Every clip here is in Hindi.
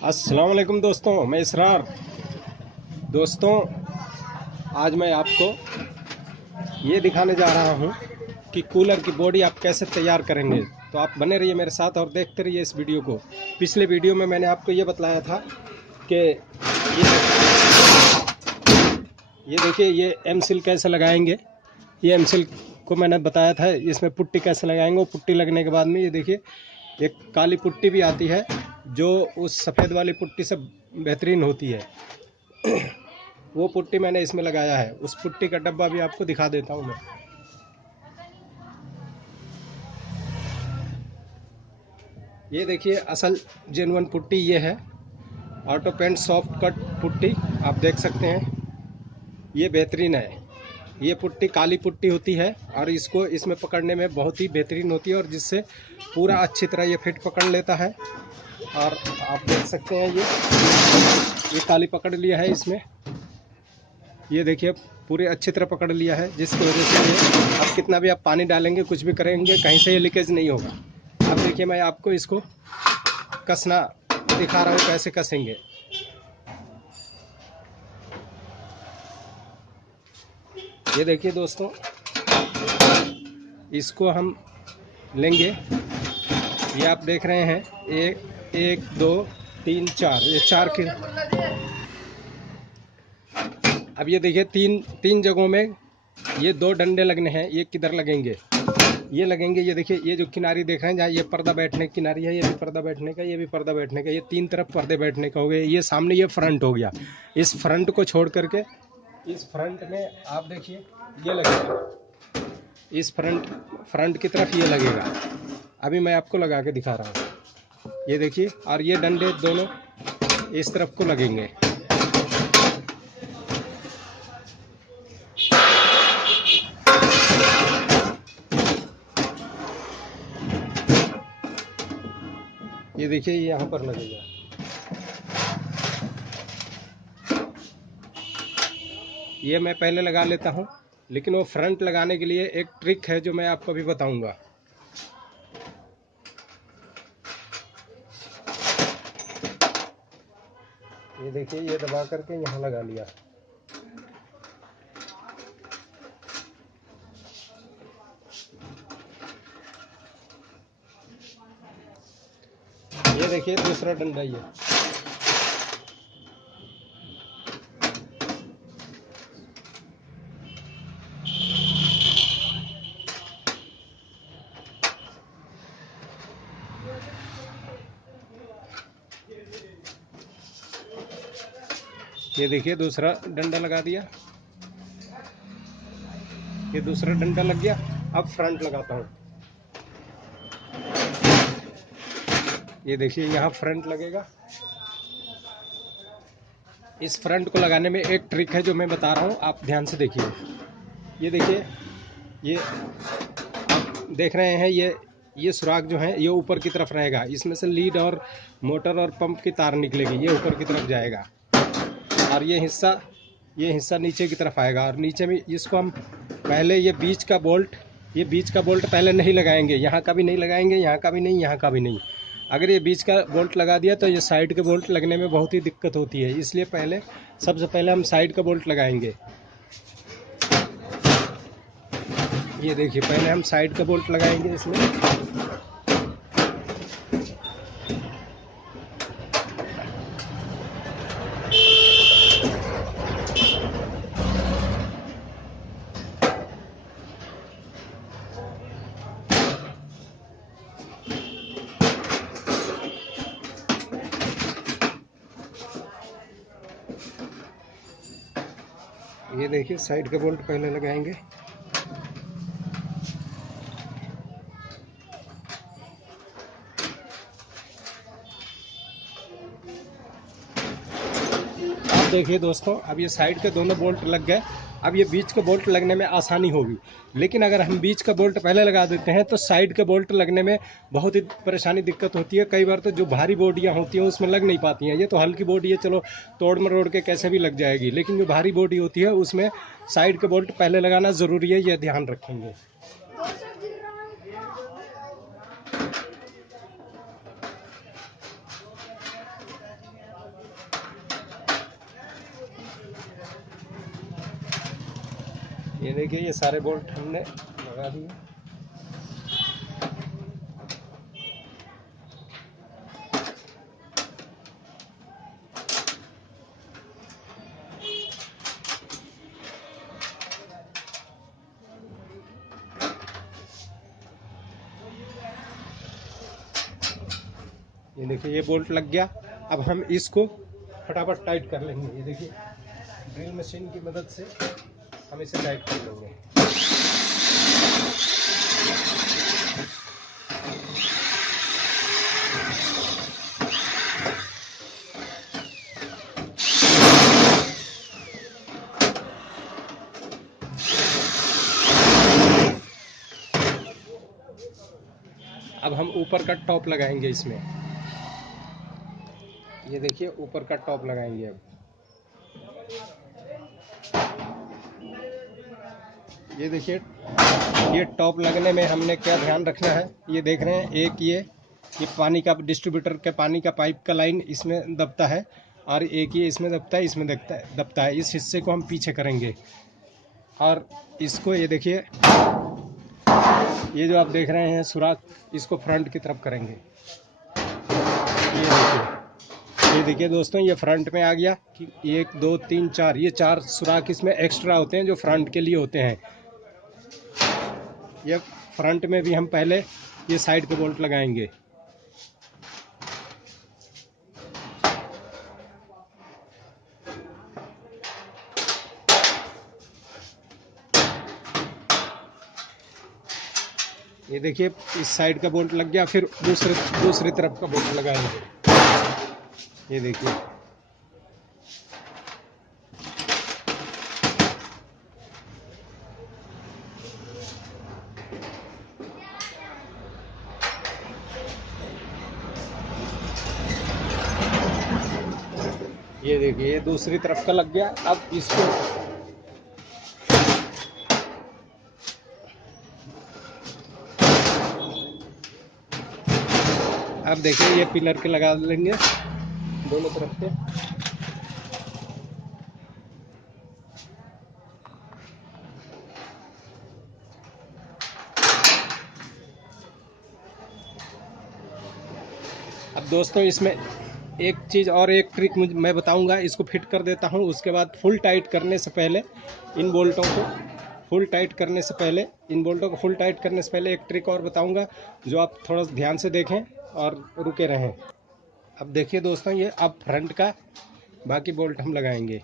अस्सलाम वालेकुम दोस्तों, मैं इसरार। दोस्तों, आज मैं आपको ये दिखाने जा रहा हूँ कि कूलर की बॉडी आप कैसे तैयार करेंगे। तो आप बने रहिए मेरे साथ और देखते रहिए इस वीडियो को। पिछले वीडियो में मैंने आपको ये बतलाया था कि ये देखिए ये एम सिल कैसे लगाएंगे। ये एम सिल को मैंने बताया था, इसमें पुट्टी कैसे लगाएंगे। वो पुट्टी लगने के बाद में ये देखिए एक काली पुट्टी भी आती है जो उस सफ़ेद वाली पुट्टी से बेहतरीन होती है। वो पुट्टी मैंने इसमें लगाया है। उस पुट्टी का डब्बा भी आपको दिखा देता हूँ मैं। ये देखिए असल जेनुअन पुट्टी ये है, auto paint soft cut putty. आप देख सकते हैं ये बेहतरीन है। ये पुट्टी काली पुट्टी होती है और इसको इसमें पकड़ने में बहुत ही बेहतरीन होती है और जिससे पूरा अच्छी तरह ये फिट पकड़ लेता है। और आप देख सकते हैं ये काली पकड़ लिया है इसमें। ये देखिए पूरे अच्छी तरह पकड़ लिया है, जिसकी वजह से ये अब कितना भी आप पानी डालेंगे कुछ भी करेंगे कहीं से ये लीकेज नहीं होगा। अब देखिए मैं आपको इसको कसना दिखा रहा हूँ कैसे कसेंगे। ये देखिए दोस्तों, इसको हम लेंगे। ये आप देख रहे हैं एक दो तीन चार, ये चार की। अब ये देखिए तीन तीन जगहों में ये दो डंडे लगने हैं। ये किधर लगेंगे? ये लगेंगे। ये देखिए ये जो किनारी देख रहे हैं, जहाँ ये पर्दा बैठने की किनारी है, ये भी पर्दा बैठने का, ये भी पर्दा बैठने का, ये तीन तरफ पर्दे बैठने का हो गया। ये सामने ये फ्रंट हो गया। इस फ्रंट को छोड़ करके इस फ्रंट में आप देखिए ये लगेगा। इस फ्रंट की तरफ ये लगेगा। अभी मैं आपको लगा के दिखा रहा हूँ। ये देखिए, और ये डंडे दोनों इस तरफ को लगेंगे। ये देखिए यहाँ पर लगेगा। ये मैं पहले लगा लेता हूँ, लेकिन वो फ्रंट लगाने के लिए एक ट्रिक है जो मैं आपको अभी बताऊंगा। ये देखिए ये दबा करके यहाँ लगा लिया। ये देखिए दूसरा डंडा ये देखिए दूसरा डंडा लगा दिया। ये दूसरा डंडा लग गया। अब फ्रंट लगाता हूँ। ये देखिए यहाँ फ्रंट लगेगा। इस फ्रंट को लगाने में एक ट्रिक है जो मैं बता रहा हूँ, आप ध्यान से देखिए। ये देखिए ये आप देख रहे हैं, ये सुराख जो है ये ऊपर की तरफ रहेगा। इसमें से लीड और मोटर और पंप की तार निकलेगी, ये ऊपर की तरफ जाएगा। और ये हिस्सा नीचे की तरफ आएगा। और नीचे में इसको हम पहले ये बीच का बोल्ट पहले नहीं लगाएंगे। यहाँ का भी नहीं लगाएंगे, यहाँ का भी नहीं, यहाँ का भी नहीं। अगर ये बीच का बोल्ट लगा दिया तो ये साइड के बोल्ट लगने में बहुत ही दिक्कत होती है। इसलिए सबसे पहले हम साइड का बोल्ट लगाएंगे। ये देखिए पहले हम साइड का बोल्ट लगाएंगे इसमें। ये देखिए साइड का बोल्ट पहले लगाएंगे। अब देखिए दोस्तों, अब ये साइड के दोनों बोल्ट लग गए। अब ये बीच का बोल्ट लगने में आसानी होगी। लेकिन अगर हम बीच का बोल्ट पहले लगा देते हैं तो साइड के बोल्ट लगने में बहुत ही परेशानी दिक्कत होती है। कई बार तो जो भारी बोडियां होती हैं उसमें लग नहीं पाती हैं। ये तो हल्की बोडी है, चलो तोड़ मरोड़ के कैसे भी लग जाएगी। लेकिन जो भारी बोडी होती है उसमें साइड के बोल्ट पहले लगाना ज़रूरी है, ये ध्यान रखेंगे। ये देखिए ये सारे बोल्ट हमने लगा दिए। ये देखिए ये बोल्ट लग गया। अब हम इसको फटाफट टाइट कर लेंगे। ये देखिए ड्रिल मशीन की मदद से हम इसे टाइट कर लेंगे। अब हम ऊपर का टॉप लगाएंगे इसमें। ये देखिए ऊपर का टॉप लगाएंगे। अब ये देखिए ये टॉप लगने में हमने क्या ध्यान रखना है, ये देख रहे हैं एक ये पानी का डिस्ट्रीब्यूटर के पानी का पाइप का लाइन इसमें दबता है और एक ये इसमें दबता है, इसमें दबता है। इस हिस्से को हम पीछे करेंगे और इसको ये देखिए ये जो आप देख रहे हैं सुराख, इसको फ्रंट की तरफ करेंगे। ये देखिए दोस्तों ये फ्रंट में आ गया कि 1 2 3 4 ये 4 सुराख इसमें एक्स्ट्रा होते हैं जो फ्रंट के लिए होते हैं। ये फ्रंट में भी हम पहले ये साइड पे बोल्ट लगाएंगे। ये देखिए इस साइड का बोल्ट लग गया, फिर दूसरी तरफ का बोल्ट लगाएंगे। ये देखिए ये दूसरी तरफ का लग गया। अब इसको अब देखिए ये पिलर के लगा लेंगे दोनों तरफ से। अब दोस्तों इसमें एक चीज़ और एक ट्रिक मैं बताऊंगा, इसको फिट कर देता हूं। उसके बाद फुल टाइट करने से पहले इन बोल्टों को फुल टाइट करने से पहले एक ट्रिक और बताऊंगा जो आप थोड़ा ध्यान से देखें और रुके रहें। अब देखिए दोस्तों ये अब फ्रंट का बाकी बोल्ट हम लगाएंगे।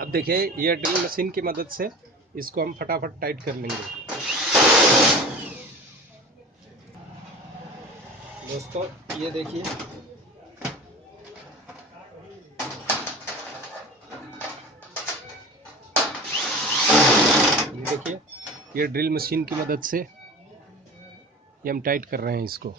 अब देखिए ये ड्रिल मशीन की मदद से इसको हम फटाफट टाइट कर लेंगे। दोस्तों ये देखिए ये ड्रिल मशीन की मदद से ये हम टाइट कर रहे हैं इसको।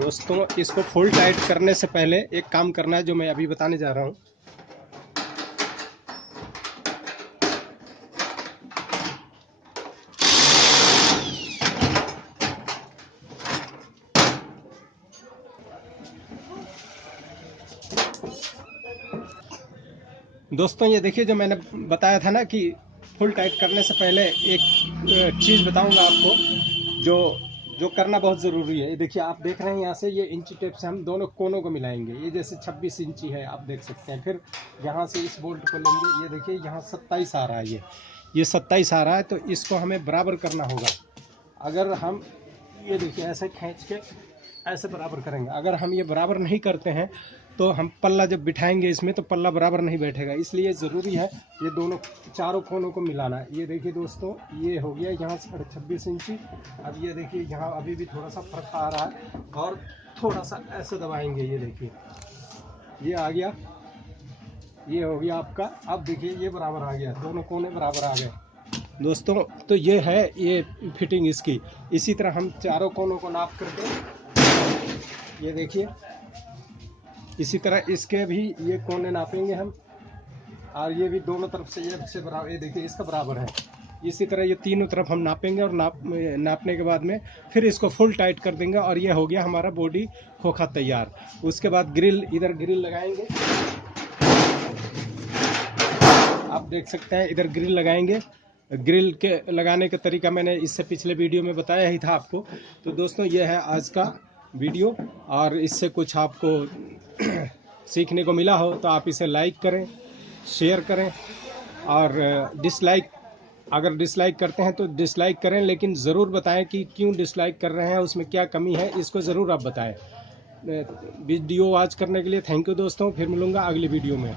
दोस्तों इसको फुल टाइट करने से पहले एक काम करना है जो मैं अभी बताने जा रहा हूँ। दोस्तों ये देखिए जो मैंने बताया था ना कि फुल टाइट करने से पहले एक चीज़ बताऊंगा आपको जो करना बहुत ज़रूरी है। ये देखिए आप देख रहे हैं यहाँ से ये इंची टेप से हम दोनों कोनों को मिलाएंगे। ये जैसे 26 इंची है आप देख सकते हैं। फिर यहाँ से इस बोल्ट को लेंगे। ये देखिए यहाँ 27 आ रहा है, ये 27 आ रहा है, तो इसको हमें बराबर करना होगा। अगर हम ये देखिए ऐसे खींच के ऐसे बराबर करेंगे। अगर हम ये बराबर नहीं करते हैं तो हम पल्ला जब बिठाएंगे इसमें तो पल्ला बराबर नहीं बैठेगा। इसलिए ज़रूरी है ये दोनों चारों कोनों को मिलाना। ये देखिए दोस्तों ये हो गया यहाँ से 26 इंची। अब ये देखिए यहाँ अभी भी थोड़ा सा फर्क आ रहा है और थोड़ा सा ऐसे दबाएंगे। ये देखिए ये आ गया। ये हो गया आपका। अब देखिए ये बराबर आ गया, दोनों कोने बराबर आ गए दोस्तों। तो ये है ये फिटिंग इसकी। इसी तरह हम चारों कोनों को नाप करके ये देखिए, इसी तरह इसके भी ये कोने नापेंगे हम, और ये भी दोनों तरफ से ये बराबर, ये देखिए इसका बराबर है। इसी तरह ये तीनों तरफ हम नापेंगे और नापने के बाद में फिर इसको फुल टाइट कर देंगे और ये हो गया हमारा बॉडी खोखा तैयार। उसके बाद ग्रिल, इधर ग्रिल लगाएंगे, आप देख सकते हैं इधर ग्रिल लगाएंगे। ग्रिल के लगाने का तरीका मैंने इससे पिछले वीडियो में बताया ही था आपको। तो दोस्तों ये है आज का वीडियो, और इससे कुछ आपको सीखने को मिला हो तो आप इसे लाइक करें, शेयर करें, और अगर डिसलाइक करते हैं तो डिसलाइक करें, लेकिन ज़रूर बताएं कि क्यों डिसलाइक कर रहे हैं, उसमें क्या कमी है, इसको ज़रूर आप बताएं। वीडियो वॉच करने के लिए थैंक यू दोस्तों। फिर मिलूँगा अगली वीडियो में।